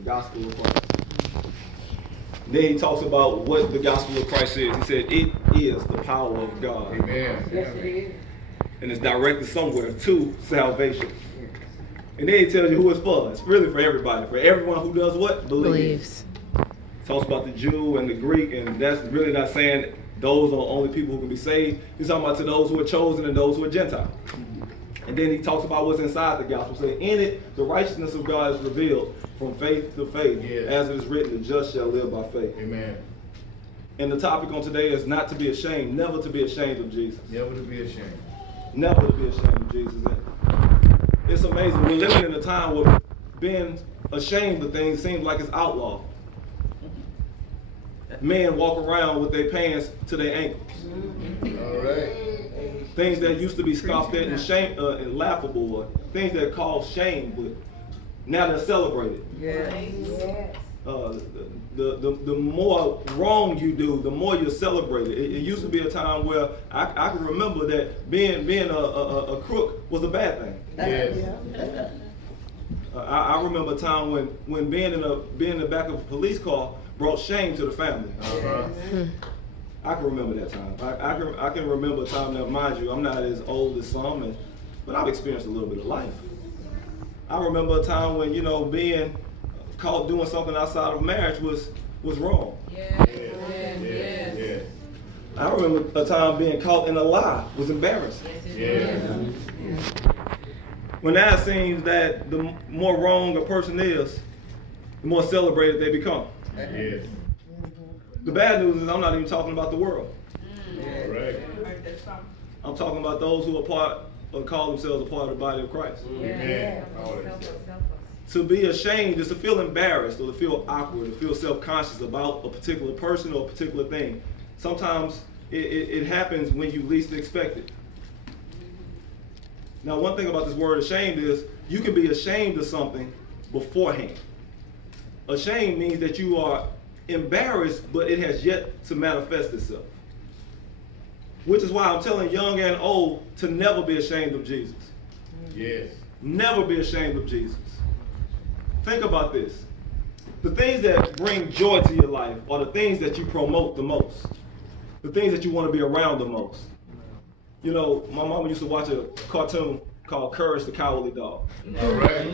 gospel of Christ. Then he talks about what the gospel of Christ is. He said it is the power of God. Amen. Yes, it is. And it's directed somewhere to salvation. And then he tells you who it's for. It's really for everybody. For everyone who does what? Believes. Talks about the Jew and the Greek, and that's really not saying those are the only people who can be saved. He's talking about to those who are chosen and those who are Gentiles. And then he talks about what's inside the gospel. So in it, the righteousness of God is revealed from faith to faith. Yes. As it is written, the just shall live by faith. Amen. And the topic on today is not to be ashamed, never to be ashamed of Jesus. Never to be ashamed. Never to be ashamed of Jesus. And it's amazing. We're living in a time where being ashamed of things seems like it's outlawed. Men walk around with their pants to their ankles. All right. Things that used to be scoffed at and shame and laughable, or things that caused shame, but now they're celebrated. Yes. The more wrong you do, the more you're celebrated. It used to be a time where I can remember that being a crook was a bad thing. Yes. I remember a time when being in the back of a police car brought shame to the family. Uh-huh. I can remember that time. I can remember a time that, mind you, I'm not as old as some, but I've experienced a little bit of life. I remember a time when, being caught doing something outside of marriage was wrong. Yes. I remember a time being caught in a lie was embarrassing. Yes. When now it seems that the more wrong a person is, the more celebrated they become. Yes. The bad news is I'm not even talking about the world. All right. I'm talking about those who are part or call themselves a part of the body of Christ. Amen. All that stuff. To be ashamed is to feel embarrassed or to feel awkward, to feel self-conscious about a particular person or a particular thing. Sometimes it happens when you least expect it. Now, one thing about this word ashamed is you can be ashamed of something beforehand. Ashamed means that you are embarrassed, but it has yet to manifest itself. Which is why I'm telling young and old to never be ashamed of Jesus. Yes. Never be ashamed of Jesus. Think about this. The things that bring joy to your life are the things that you promote the most. The things that you want to be around the most. My mama used to watch a cartoon called Courage the Cowardly Dog. All right.